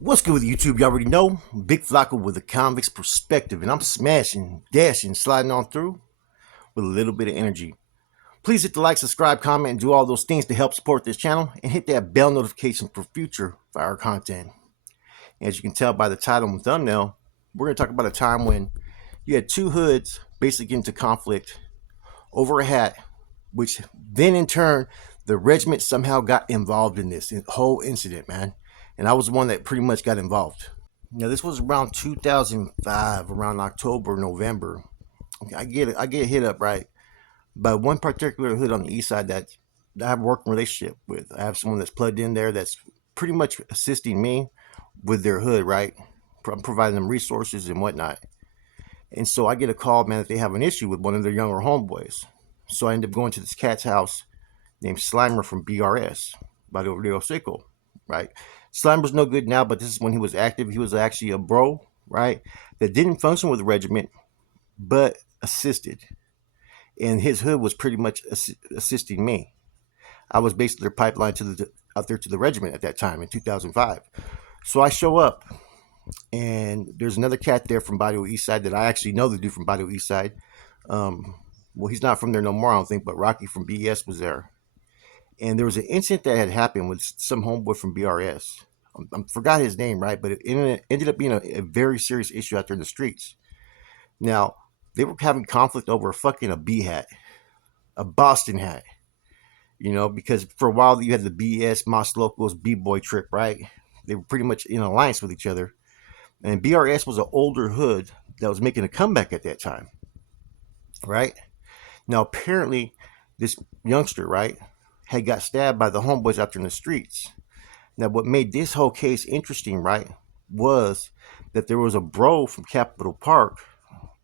What's good with YouTube? You already know. Big Flocka with a convict's perspective, and I'm smashing, dashing, sliding on through with a little bit of energy. Please hit the like, subscribe, comment, and do all those things to help support this channel, and hit that bell notification for future fire content. As you can tell by the title and thumbnail, we're going to talk about a time when you had two hoods basically get into conflict over a hat, which then in turn, the regiment somehow got involved in this whole incident, man. And I was the one that pretty much got involved. Now this was around 2005, around October, November. I get hit up right by one particular hood on the east side that I have a working relationship with. I have someone that's plugged in there that's pretty much assisting me with their hood, right? I'm providing them resources and whatnot. And so I get a call, man, that they have an issue with one of their younger homeboys. So I end up going to this cat's house named Slimer from BRS, Barrio Rio Seco, right? Slimer's no good now, but this is when he was active. He was actually a bro, right? That didn't function with the regiment, but assisted. And his hood was pretty much assisting me. I was basically their pipeline to the out there to the regiment at that time in 2005. So I show up, and there's another cat there from Barrio East Side that I actually know the dude from Barrio East Side. Well, he's not from there no more, I don't think, but Rocky from BES was there. And there was an incident that had happened with some homeboy from BRS. I forgot his name, right? But it ended up being a very serious issue out there in the streets. Now, they were having conflict over a B hat, a Boston hat, because for a while you had the BS, Mas Locos, B-Boy trip, right? They were pretty much in alliance with each other. And BRS was an older hood that was making a comeback at that time, right? Now, apparently, this youngster, right, had got stabbed by the homeboys out there in the streets. Now, what made this whole case interesting, right, was that there was a bro from Capitol Park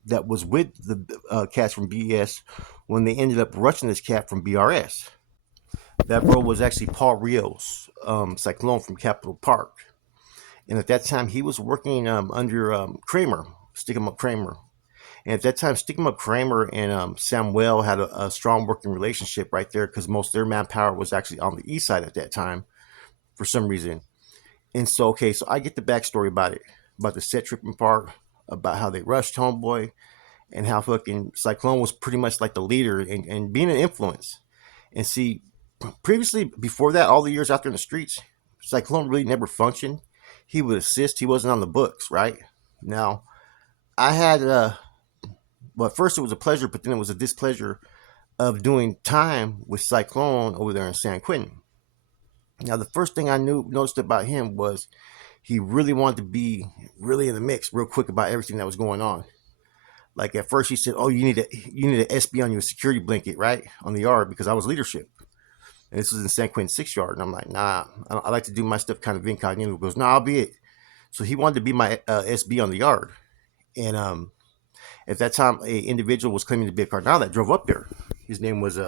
that was with the cats from BES when they ended up rushing this cat from BRS. That bro was actually Paul Rios, Cyclone from Capitol Park. And at that time, he was working under Kramer, Stick 'em Up Kramer. And at that time, Stick 'em Up Kramer and Samuel had a strong working relationship right there because most of their manpower was actually on the east side at that time for some reason. And so, okay, so I get the backstory about the set tripping part, about how they rushed Homeboy, and how fucking Cyclone was pretty much like the leader and being an influence. And see, previously, before that, all the years out there in the streets, Cyclone really never functioned. He would assist. He wasn't on the books, right? Now, I had, well, at first it was a pleasure, but then it was a displeasure of doing time with Cyclone over there in San Quentin. Now, the first thing I noticed about him was he really wanted to be really in the mix real quick about everything that was going on. Like at first he said, "Oh, you need an SB on your security blanket, right, on the yard," because I was leadership, and this was in San Quentin 6 yard, and I'm like, "Nah, I like to do my stuff kind of incognito." He goes, "Nah, I'll be it." So he wanted to be my SB on the yard, and at that time, a individual was claiming to be a cardinal that drove up there. His name was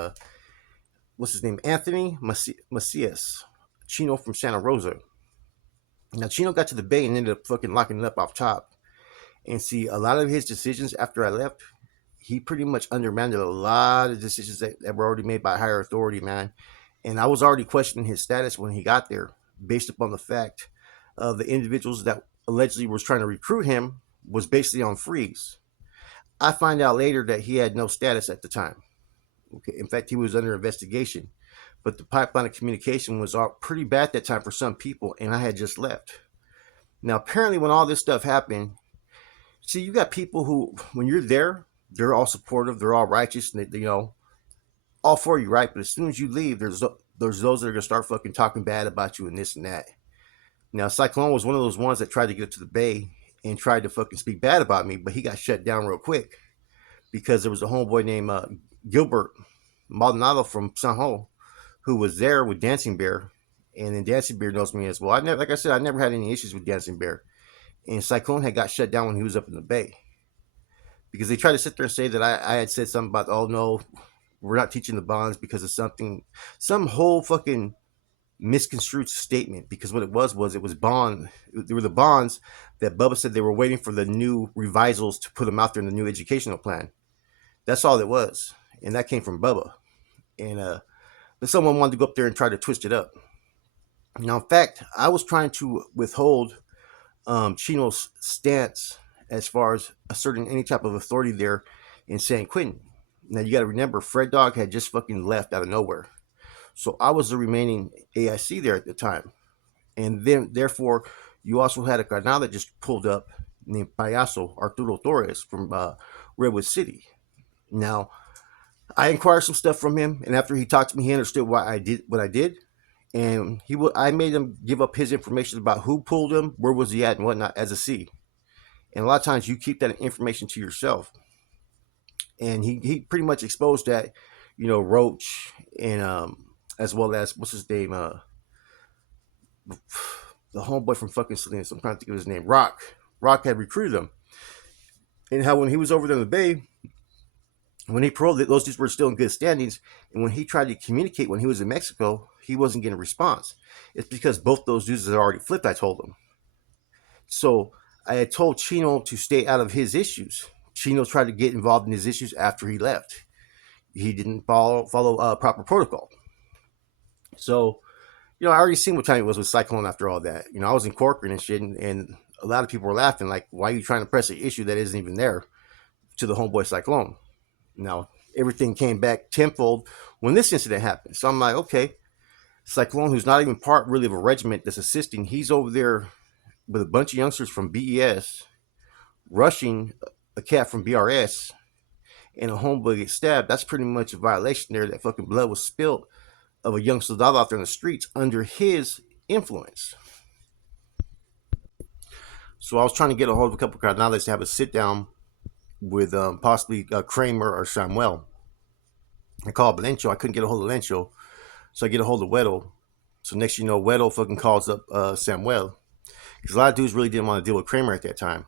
what's his name? Anthony Macias, Chino from Santa Rosa. Now Chino got to the bay and ended up fucking locking it up off top. And see, a lot of his decisions after I left, he pretty much undermined a lot of decisions that were already made by higher authority, man. And I was already questioning his status when he got there, based upon the fact of the individuals that allegedly was trying to recruit him was basically on freeze. I find out later that he had no status at the time. Okay, in fact, he was under investigation. But the pipeline of communication was all pretty bad at that time for some people, and I had just left. Now, apparently, when all this stuff happened, see, you got people who, when you're there, they're all supportive, they're all righteous, and they, all for you, right? But as soon as you leave, there's those that are gonna start fucking talking bad about you and this and that. Now, Cyclone was one of those ones that tried to get up to the bay and tried to fucking speak bad about me, but he got shut down real quick because there was a homeboy named Gilbert Maldonado from San Ho who was there with Dancing Bear, and then Dancing Bear knows me as well. Like I said, I never had any issues with Dancing Bear, and Cyclone had got shut down when he was up in the bay because they tried to sit there and say that I had said something about, oh no, we're not teaching the bonds because of some whole fucking misconstrued statement. Because what it was it was bond. They were the bonds that Bubba said they were waiting for the new revisals to put them out there in the new educational plan. That's all it was, and that came from Bubba. And but someone wanted to go up there and try to twist it up. Now, in fact, I was trying to withhold Chino's stance as far as asserting any type of authority there in San Quentin. Now you got to remember, Fred Dog had just fucking left out of nowhere, so I was the remaining AIC there at the time, and then therefore you also had a carnal that just pulled up named Payaso Arturo Torres from Redwood City. Now I inquired some stuff from him, and after he talked to me, he understood why I did what I did, and I made him give up his information about who pulled him, where was he at, and whatnot as a C. And a lot of times you keep that information to yourself. And he pretty much exposed that, Roach and as well as what's his name, the homeboy from fucking Salinas. I'm trying to think of his name. Rock. Rock had recruited him, and how when he was over there in the Bay, when he paroled, those dudes were still in good standings. And when he tried to communicate when he was in Mexico, he wasn't getting a response. It's because both those dudes had already flipped. I told him. So I had told Chino to stay out of his issues. Chino tried to get involved in his issues after he left. He didn't follow proper protocol. So, I already seen what time it was with Cyclone after all that. I was in Corcoran and shit, and a lot of people were laughing, like, why are you trying to press an issue that isn't even there to the homeboy Cyclone? Now, everything came back tenfold when this incident happened. So I'm like, okay, Cyclone, who's not even part really of a regiment that's assisting, he's over there with a bunch of youngsters from BES rushing a cat from BRS, and a homeboy gets stabbed. That's pretty much a violation there. That fucking blood was spilled of a young soldado out there in the streets under his influence. So I was trying to get a hold of a couple of carnales to have a sit down with possibly Kramer or Samuel. I called Lencho. I couldn't get a hold of Lencho. So I get a hold of Weddle. So next you know, Weddle fucking calls up Samuel. Because a lot of dudes really didn't want to deal with Kramer at that time.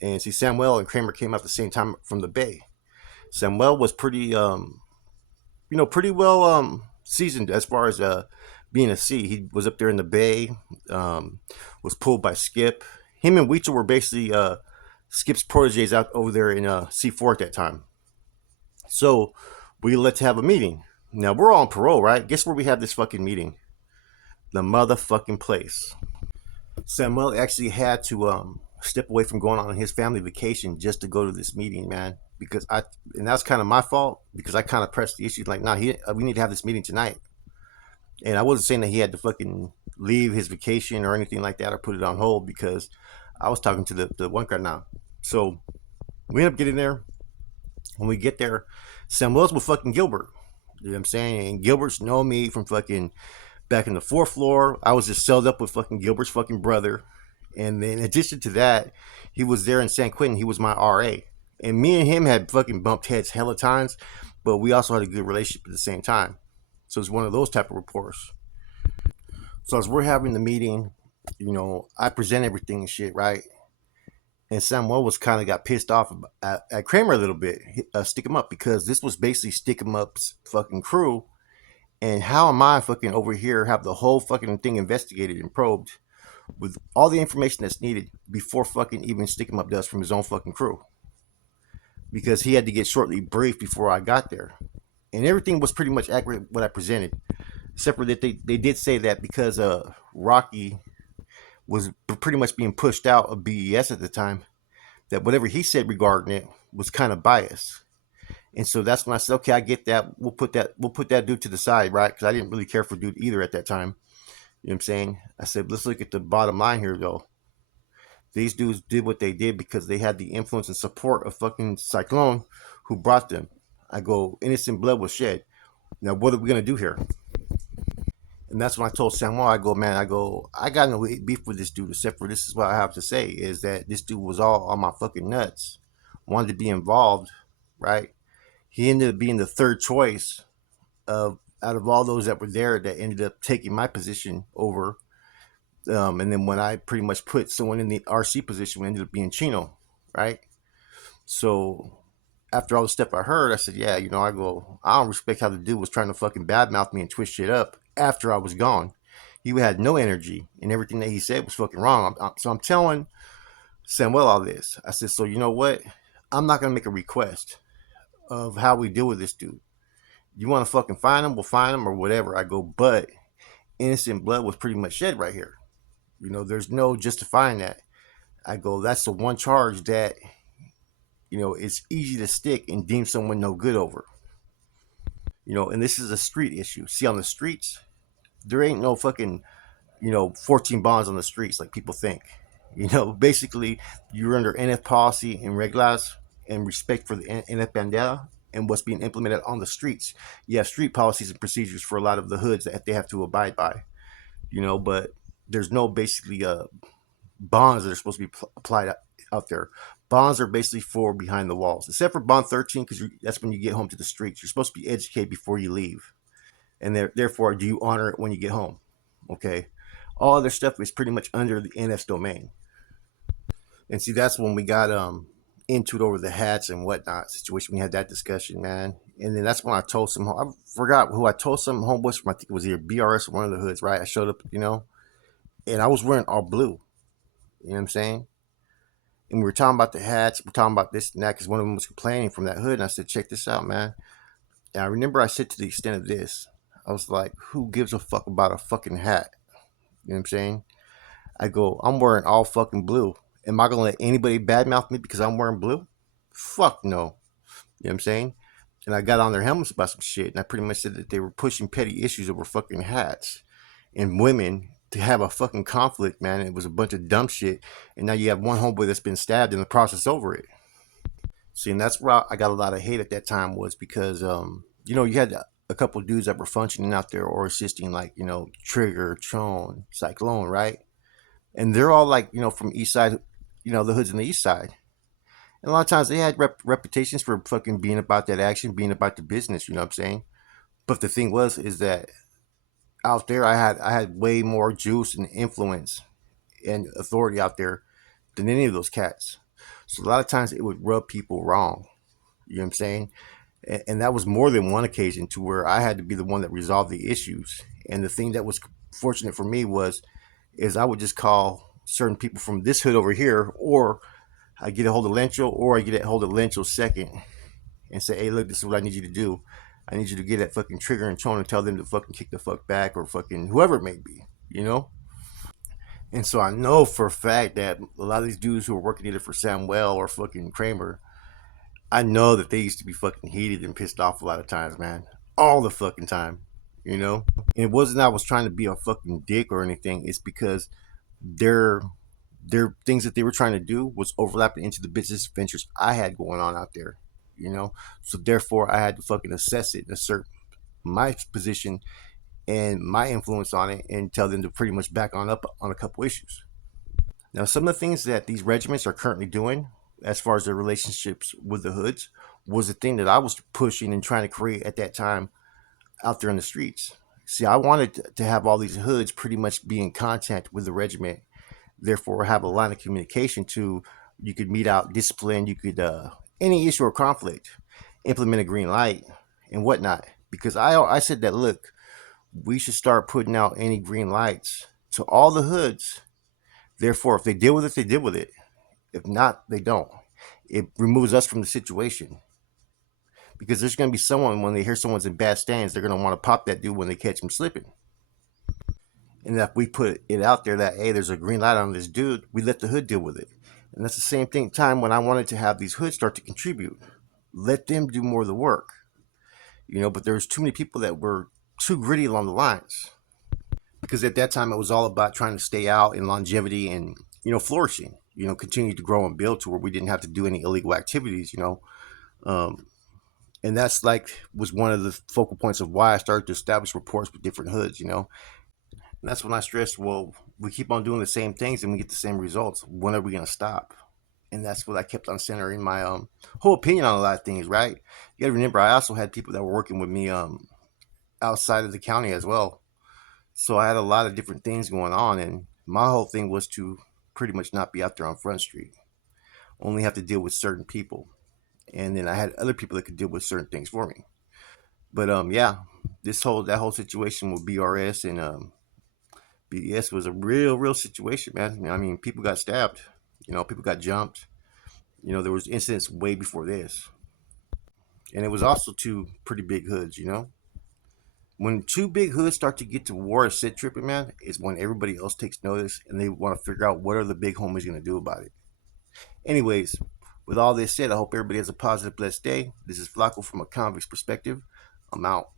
And see, Samuel and Kramer came out the same time from the Bay. Samuel was pretty, pretty well seasoned as far as being a C. He was up there in the Bay, was pulled by Skip. Him and Weecher were basically Skip's proteges out over there in C4 at that time. So we let's have a meeting. Now we're all on parole, right? Guess where we have this fucking meeting? The motherfucking place. Samuel actually had to step away from going on his family vacation just to go to this meeting, man. And that's kind of my fault because I kind of pressed the issue like, we need to have this meeting tonight. And I wasn't saying that he had to fucking leave his vacation or anything like that or put it on hold because I was talking to the one guy now. So we end up getting there. When we get there, Samuel's with fucking Gilbert. You know what I'm saying? And Gilbert's know me from fucking back in the fourth floor. I was just celled up with fucking Gilbert's fucking brother. And then in addition to that, he was there in San Quentin. He was my RA. And me and him had fucking bumped heads hella times, but we also had a good relationship at the same time. So it's one of those type of reports. So as we're having the meeting, I present everything and shit, right? And Samuel was kind of got pissed off at Kramer a little bit, stick him up, because this was basically stick him up's fucking crew. And how am I fucking over here have the whole fucking thing investigated and probed with all the information that's needed before fucking even stick him up does from his own fucking crew? Because he had to get shortly briefed before I got there. And everything was pretty much accurate what I presented. Except for that they did say that because Rocky was pretty much being pushed out of BES at the time, that whatever he said regarding it was kind of biased. And so that's when I said, okay, I get that. We'll put that dude to the side, right? Because I didn't really care for dude either at that time. You know what I'm saying? I said, let's look at the bottom line here, though. These dudes did what they did because they had the influence and support of fucking Cyclone who brought them. I go, innocent blood was shed. Now, what are we going to do here? And that's when I told Samuel, I got no beef with this dude, except for this is what I have to say, is that this dude was all on my fucking nuts. Wanted to be involved, right? He ended up being the third choice out of all those that were there that ended up taking my position over. And then when I pretty much put someone in the RC position, we ended up being Chino, right? So after all the stuff I heard, I said, yeah, I don't respect how the dude was trying to fucking badmouth me and twist shit up after I was gone. He had no energy, and everything that he said was fucking wrong. So I'm telling Samuel all this. I said, so you know what? I'm not going to make a request of how we deal with this dude. You want to fucking find him? We'll find him or whatever. I go, but innocent blood was pretty much shed right here. There's no justifying that. I go, that's the one charge that, it's easy to stick and deem someone no good over. And this is a street issue. See, on the streets, there ain't no fucking, 14 bonds on the streets like people think. Basically, you're under NF policy and reglas and respect for the NF bandera and what's being implemented on the streets. You have street policies and procedures for a lot of the hoods that they have to abide by, but there's no basically bonds that are supposed to be applied out there. Bonds are basically for behind the walls, except for bond 13, because that's when you get home to the streets. You're supposed to be educated before you leave, and therefore, do you honor it when you get home? Okay, all other stuff is pretty much under the NF's domain. And see, that's when we got into it over the hats and whatnot situation. We had that discussion, man. And then that's when I told some, I forgot who I told, some homeboys from, I think it was either BRS or one of the hoods, right? I showed up, and I was wearing all blue. You know what I'm saying? And we were talking about the hats, we're talking about this and that, because one of them was complaining from that hood. And I said, check this out, man. And I remember I said to the extent of this, I was like, who gives a fuck about a fucking hat? You know what I'm saying? I go, I'm wearing all fucking blue. Am I gonna let anybody badmouth me because I'm wearing blue? Fuck no. You know what I'm saying? And I got on their helmets about some shit, and I pretty much said that they were pushing petty issues over fucking hats and women to have a fucking conflict, man. It was a bunch of dumb shit, and now you have one homeboy that's been stabbed in the process over it. See, and that's where I got a lot of hate at that time, was because you had a couple of dudes that were functioning out there or assisting, like Trigger, Tron, Cyclone, right? And they're all like from East Side, the hoods in the East Side. And a lot of times they had reputations for fucking being about that action, being about the business. You know what I'm saying? But the thing is that out there I had way more juice and influence and authority out there than any of those cats. So a lot of times it would rub people wrong. You know what I'm saying? And that was more than one occasion to where I had to be the one that resolved the issues. And the thing that was fortunate for me is I would just call certain people from this hood over here, or I get a hold of Lencho, or I get a hold of Lencho second and say, hey, look, this is what I need you to do. I need you to get that fucking Trigger and Tone and tell them to fucking kick the fuck back, or fucking whoever it may be. And so I know for a fact that a lot of these dudes who are working either for Samuel or fucking Kramer, I know that they used to be fucking heated and pissed off a lot of times, man. All the fucking time. And it wasn't I was trying to be a fucking dick or anything. It's because their their things that they were trying to do was overlapping into the business ventures I had going on out there. So therefore I had to fucking assess it and assert my position and my influence on it and tell them to pretty much back on up on a couple issues. Now, some of the things that these regiments are currently doing as far as their relationships with the hoods was the thing that I was pushing and trying to create at that time out there in the streets. See, I wanted to have all these hoods pretty much be in contact with the regiment, therefore have a line of communication to, you could meet out discipline, you could any issue or conflict, implement a green light and whatnot. Because I said that, look, we should start putting out any green lights to all the hoods. Therefore, if they deal with it, they deal with it. If not, they don't. It removes us from the situation. Because there's going to be someone, when they hear someone's in bad stands, they're going to want to pop that dude when they catch him slipping. And if we put it out there that, hey, there's a green light on this dude, we let the hood deal with it. And that's the same thing time when I wanted to have these hoods start to contribute. Let them do more of the work. But there was too many people that were too gritty along the lines. Because at that time it was all about trying to stay out in longevity and, flourishing, continue to grow and build to where we didn't have to do any illegal activities. Um, and that's like was one of the focal points of why I started to establish reports with different hoods. And that's when I stressed, well, we keep on doing the same things and we get the same results. When are we going to stop? And that's what I kept on centering my whole opinion on a lot of things, right? You got to remember, I also had people that were working with me outside of the county as well. So I had a lot of different things going on, and my whole thing was to pretty much not be out there on Front Street. Only have to deal with certain people, and then I had other people that could deal with certain things for me. But yeah, that whole situation with BRS and BDS was a real situation, man. I mean, people got stabbed. People got jumped. There was incidents way before this, and it was also two pretty big hoods. When two big hoods start to get to war or sit tripping, man, is when everybody else takes notice and they want to figure out what are the big homies going to do about it. Anyways, with all this said, I hope everybody has a positive, blessed day. This is Flacco from a convict's perspective. I'm out.